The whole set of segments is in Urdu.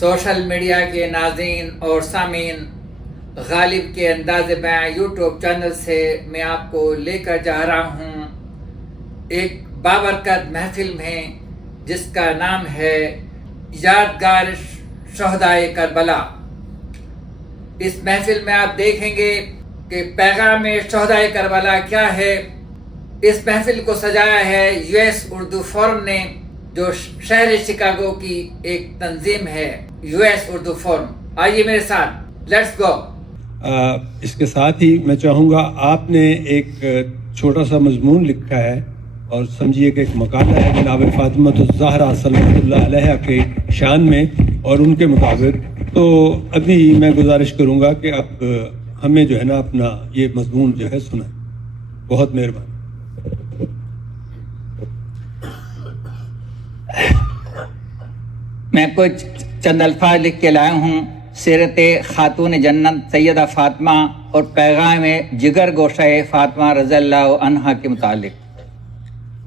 سوشل میڈیا کے ناظرین اور سامعین، غالب کے انداز بیاں یوٹیوب چینل سے میں آپ کو لے کر جا رہا ہوں ایک بابرکت محفل میں جس کا نام ہے یادگار شہدائے کربلا۔ اس محفل میں آپ دیکھیں گے کہ پیغام شہدائے کربلا کیا ہے۔ اس محفل کو سجایا ہے US اردو فورم نے، جو شہر شکاگو کی ایک تنظیم ہے، US اردو فورم۔ آئیے میرے ساتھ، لیٹس گو۔ اس کے ساتھ ہی میں چاہوں گا، آپ نے ایک چھوٹا سا مضمون لکھا ہے اور سمجھیے کہ ایک مقالہ ہے جناب فاطمہ الزہرا صلوات اللہ علیہا کے شان میں اور ان کے مطابق۔ تو ابھی میں گزارش کروں گا کہ آپ ہمیں جو ہے نا اپنا یہ مضمون جو ہے سنائیں۔ بہت مہربانی۔ میں کچھ چند الفاظ لکھ کے لایا ہوں سیرت خاتون جنت سیدہ فاطمہ اور پیغام جگر گوشہ فاطمہ رضی اللہ عنہا کے متعلق۔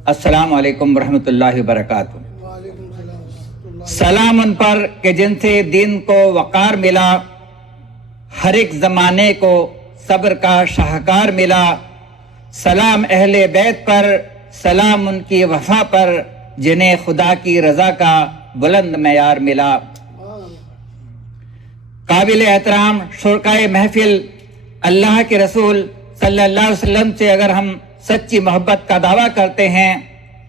السلام علیکم ورحمۃ اللہ وبرکاتہ۔ سلام ان پر کہ جن سے دین کو وقار ملا، ہر ایک زمانے کو صبر کا شاہکار ملا۔ سلام اہل بیت پر، سلام ان کی وفا پر، جنہیں خدا کی رضا کا بلند معیار ملا۔ قابل احترام شرکائے محفل، اللہ کے رسول صلی اللہ علیہ وسلم سے اگر ہم سچی محبت کا دعویٰ کرتے ہیں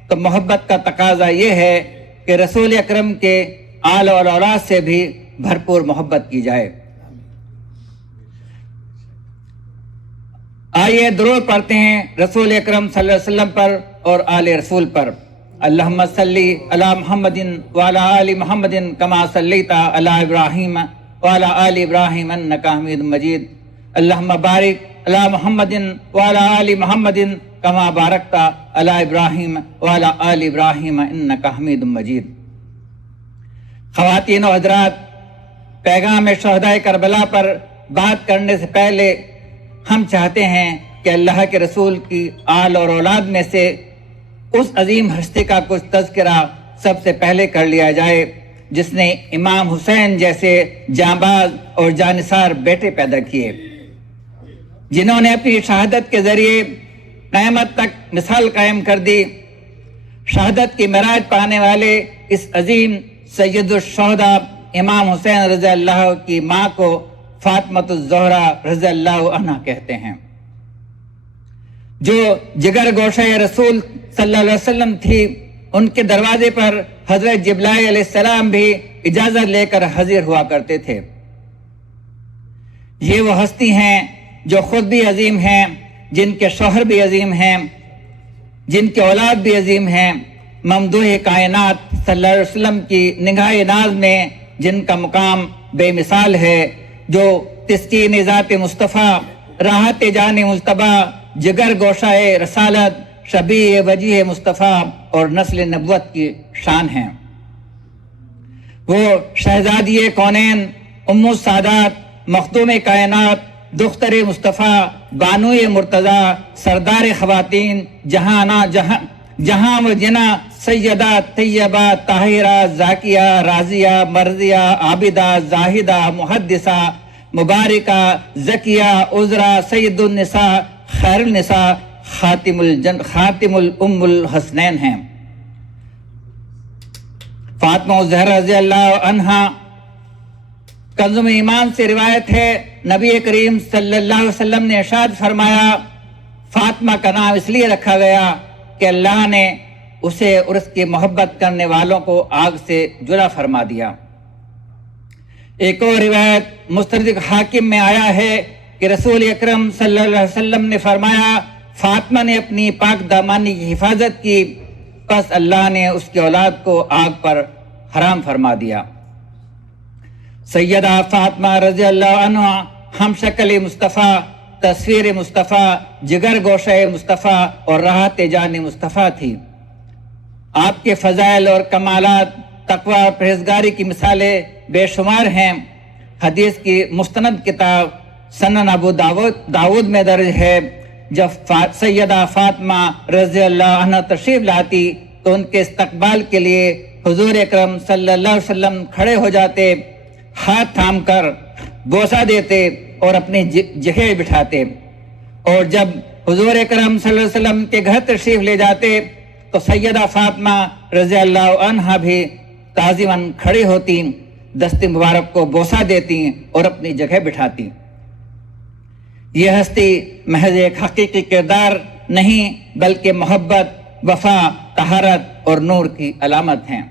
تو محبت کا تقاضا یہ ہے کہ رسول اکرم کے آل اور اولاد سے بھی بھرپور محبت کی جائے۔ آئیے درود پڑھتے ہیں رسول اکرم صلی اللہ علیہ وسلم پر اور آل رسول پر۔ اللہم صلی علی محمد وعلی آل محمد کما صلیت علی ابراہیم وعلی آل ابراہیم انک حمید مجید۔ اللہم بارک علی محمد وعلی آل محمد کما بارکت علی ابراہیم وعلی آل ابراہیم انک حمید مجید۔ خواتین و حضرات، پیغام شہدائے کربلا پر بات کرنے سے پہلے ہم چاہتے ہیں کہ اللہ کے رسول کی آل اور اولاد میں سے اس عظیم ہستی کا کچھ تذکرہ سب سے پہلے کر لیا جائے جس نے امام حسین جیسے جانباز اور جانثار بیٹے پیدا کیے، جنہوں نے اپنی شہادت کے ذریعے قیامت تک مثال قائم کر دی۔ شہادت کی معراج پانے والے اس عظیم سید الشہداء امام حسین رضی اللہ کی ماں کو فاطمہ الزہرا رضی اللہ عنہا کہتے ہیں، جو جگر گوشہ رسول صلی اللہ علیہ وسلم تھی۔ ان کے دروازے پر حضرت جبرائیل علیہ السلام بھی اجازت لے کر حاضر ہوا کرتے تھے۔ یہ وہ ہستی ہیں جو خود بھی عظیم ہیں، جن کے شوہر بھی عظیم ہیں، جن کے اولاد بھی عظیم ہیں۔ ممدوح کائنات صلی اللہ علیہ وسلم کی نگاہ ناز میں جن کا مقام بے مثال ہے، جو تسکین ذات مصطفیٰ، راحت جان مجتبیٰ، جگر گوشہ رسالت، شبیہ وجیہ مصطفیٰ اور نسل نبوت کی شان ہیں۔ وہ شہزادی کونین، ام السادات، مخدوم کائنات، دختر مصطفیٰ، بانوی مرتضیٰ، سردار خواتین، جہاں و جنا، سیدہ، طیبہ، طاہرہ، زاکیہ، راضیہ، مرضیہ، عابدہ، زاہدہ، محدثہ، مبارکہ، زکیہ، عذرا، سید النساء، خیر النساء، خاتم الام الحسنین ہیں۔ فاطمہ الزہرا رضی اللہ عنہا، کنزم ایمان سے روایت ہے، نبی کریم صلی اللہ علیہ وسلم نے ارشاد فرمایا، فاطمہ کا نام اس لیے رکھا گیا کہ اللہ نے اسے اور اس کی محبت کرنے والوں کو آگ سے جدا فرما دیا۔ ایک اور روایت مستدرک حاکم میں آیا ہے کہ رسول اکرم صلی اللہ علیہ وسلم نے فرمایا، فاطمہ نے اپنی پاک دامانی کی حفاظت کی، پس اللہ نے اس کی اولاد کو آگ پر حرام فرما دیا۔ سیدہ فاطمہ رضی اللہ عنہ ہم شکل مصطفیٰ، تصویر مصطفیٰ، جگر گوشہ مصطفیٰ اور راحت جان مصطفیٰ تھی۔ آپ کے فضائل اور کمالات، تقوی اور پرہیزگاری کی مثالیں بے شمار ہیں۔ حدیث کی مستند کتاب سنن ابو داود میں درج ہے، جب سیدہ فاطمہ رضی اللہ عنہ تشریف لاتی تو ان کے استقبال کے لیے حضور اکرم صلی اللہ علیہ وسلم کھڑے ہو جاتے ہاتھ تھام کر بوسہ دیتے اور اپنی جگہ بٹھاتے، اور جب حضور اکرم صلی اللہ علیہ وسلم کے گھر تشریف لے جاتے تو سیدہ فاطمہ رضی اللہ عنہا بھی تعظیماً کھڑی ہوتی، دست مبارک کو بوسہ دیتی اور اپنی جگہ بٹھاتی۔ یہ ہستی محض ایک حقیقی کردار نہیں بلکہ محبت، وفا، طہارت اور نور کی علامت ہیں۔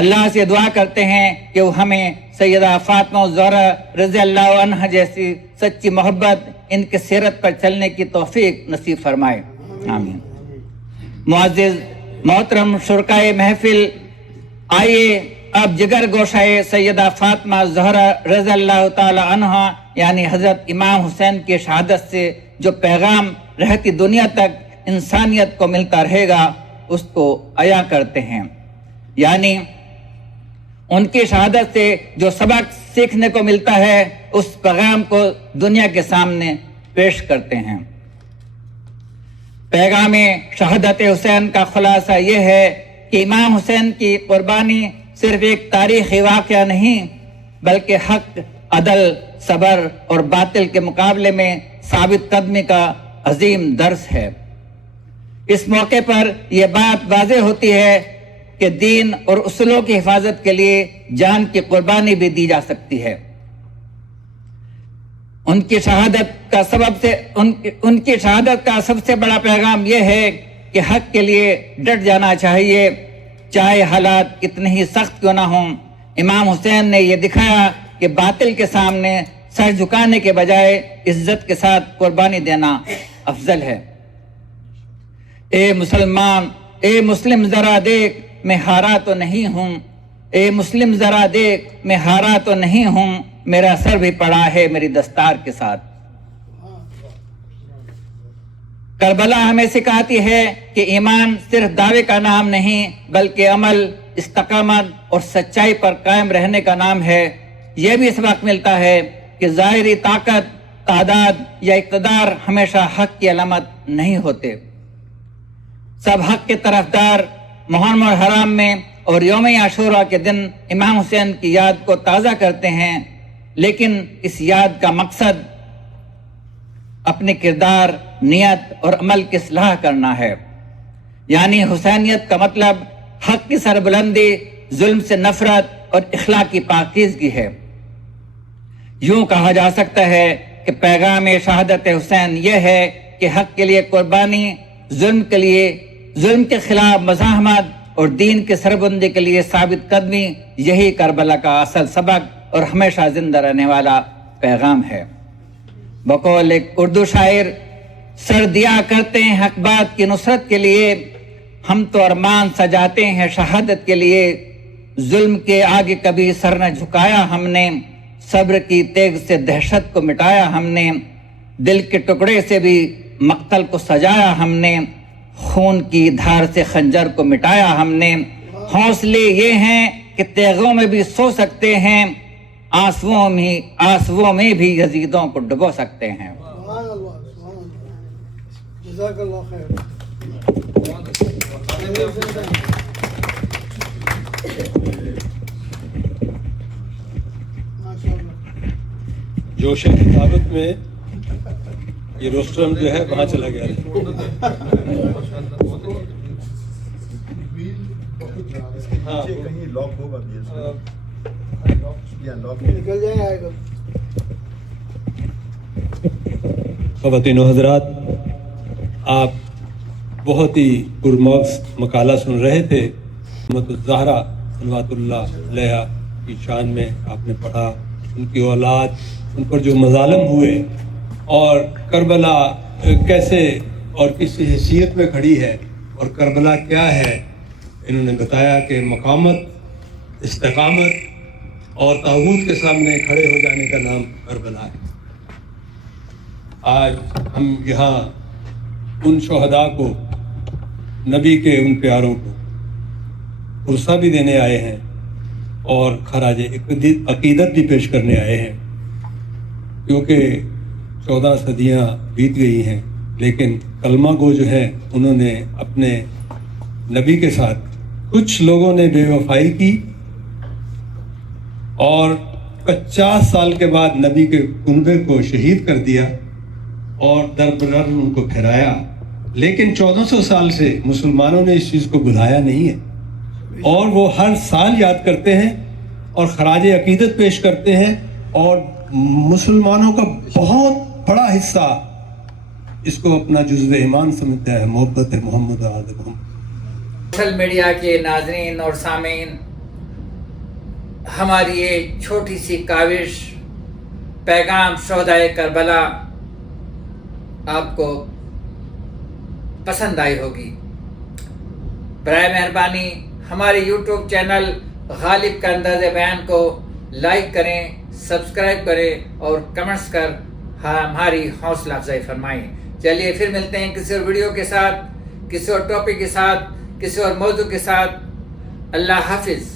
اللہ سے دعا کرتے ہیں کہ وہ ہمیں سیدہ فاطمہ زہرا رضی اللہ عنہا جیسی سچی محبت، ان کے سیرت پر چلنے کی توفیق نصیب فرمائے، آمین۔ معزز محترم شرکائے محفل، آئیے اب جگر گوشائے سیدہ فاطمہ زہرا رضی اللہ تعالی عنہا یعنی حضرت امام حسین کی شہادت سے جو پیغام رہتی دنیا تک انسانیت کو ملتا رہے گا اس کو عیا کرتے ہیں، یعنی ان کی شہادت سے جو سبق سیکھنے کو ملتا ہے اس پیغام کو دنیا کے سامنے پیش کرتے ہیں۔ پیغام شہادت حسین کا خلاصہ یہ ہے کہ امام حسین کی قربانی صرف ایک تاریخی واقعہ نہیں بلکہ حق، عدل، صبر اور باطل کے مقابلے میں ثابت قدمی کا عظیم درس ہے۔ اس موقع پر یہ بات واضح ہوتی ہے کہ دین اور اصولوں کی حفاظت کے لیے جان کی قربانی بھی دی جا سکتی ہے۔ ان کی شہادت کا سب سے بڑا پیغام یہ ہے کہ حق کے لیے ڈٹ جانا چاہیے، چاہے حالات کتنے ہی سخت کیوں نہ ہوں۔ امام حسین نے یہ دکھایا کہ باطل کے سامنے سر جھکانے کے بجائے عزت کے ساتھ قربانی دینا افضل ہے۔ اے مسلمان، اے مسلم ذرا دیکھ، میں ہارا تو نہیں ہوں، اے مسلم ذرا دیکھ، میں ہارا تو نہیں ہوں، میرا سر بھی پڑا ہے میری دستار کے ساتھ۔ کربلا ہمیں سکھاتی ہے کہ ایمان صرف دعوے کا نام نہیں بلکہ عمل، استقامت اور سچائی پر قائم رہنے کا نام ہے۔ یہ بھی سبق ملتا ہے کہ ظاہری طاقت، تعداد یا اقتدار ہمیشہ حق کی علامت نہیں ہوتے۔ سب حق کے طرفدار محرم الحرام میں اور یوم عاشوراء کے دن امام حسین کی یاد کو تازہ کرتے ہیں، لیکن اس یاد کا مقصد اپنے کردار، نیت اور عمل کی اصلاح کرنا ہے۔ یعنی حسینیت کا مطلب حق کی سربلندی، ظلم سے نفرت اور اخلاقی پاکیزگی ہے۔ یوں کہا جا سکتا ہے کہ پیغام شہادت حسین یہ ہے کہ حق کے لیے قربانی، ظلم کے خلاف مزاحمت اور دین کے سربلندی کے لیے ثابت قدمی، یہی کربلا کا اصل سبق اور ہمیشہ زندہ رہنے والا پیغام ہے۔ بقول ایک اردو شاعر، سر دیا کرتے ہیں حق بات کی نصرت کے لیے، ہم تو ارمان سجاتے ہیں شہادت کے لیے، ظلم کے آگے کبھی سر نہ جھکایا ہم نے، صبر کی تیغ سے دہشت کو مٹایا ہم نے، دل کے ٹکڑے سے بھی مقتل کو سجایا ہم نے، خون کی دھار سے خنجر کو مٹایا ہم نے، حوصلے یہ ہیں کہ تیغوں میں بھی سو سکتے ہیں، آنسوؤں میں بھی یزیدوں کو ڈبو سکتے ہیں۔ سبحان اللہ، سبحان اللہ، جزاک اللہ خیر۔ جوش کتابت میں یہ روسٹرم جو ہے وہاں چلا گیا کہیں لاک ہوگا نکل جائے آئے گا۔ خواتین و حضرات، آپ بہت ہی پرمغز مقالہ سن رہے تھے۔ فاطمہ الزہرا صلوات اللہ علیہا کی شان میں آپ نے پڑھا، ان کی اولاد، ان پر جو مظالم ہوئے اور کربلا کیسے اور کس حیثیت میں کھڑی ہے اور کربلا کیا ہے، انہوں نے بتایا کہ مقامت، استقامت اور طاغوت کے سامنے کھڑے ہو جانے کا نام کربلا ہے۔ آج ہم یہاں ان شہداء کو، نبی کے ان پیاروں کو عرصہ بھی دینے آئے ہیں اور خراج عقیدت بھی پیش کرنے آئے ہیں، کیونکہ 14 صدیاں بیت گئی ہیں، لیکن کلمہ گو جو ہیں انہوں نے اپنے نبی کے ساتھ، کچھ لوگوں نے بے وفائی کی اور 50 سال کے بعد نبی کے کنبے کو شہید کر دیا اور در بدر ان کو پھیرایا، لیکن 1400 سال سے مسلمانوں نے اس چیز کو بھلایا نہیں ہے، اور وہ ہر سال یاد کرتے ہیں اور خراج عقیدت پیش کرتے ہیں، اور مسلمانوں کا بہت بڑا حصہ اس کو اپنا جزو ایمان سمجھتا ہے، محبت محمد و آل محمد۔ سوشل میڈیا کے ناظرین اور سامعین، ہماری یہ چھوٹی سی کاوش پیغام شہدائے کربلا آپ کو پسند آئی ہوگی۔ برائے مہربانی ہمارے یوٹیوب چینل غالب کا انداز بیان کو لائک کریں، سبسکرائب کریں اور کمنٹس کر ہماری حوصلہ افزائی فرمائیں۔ چلیے پھر ملتے ہیں کسی اور ویڈیو کے ساتھ، کسی اور ٹاپک کے ساتھ، کسی اور موضوع کے ساتھ۔ اللہ حافظ۔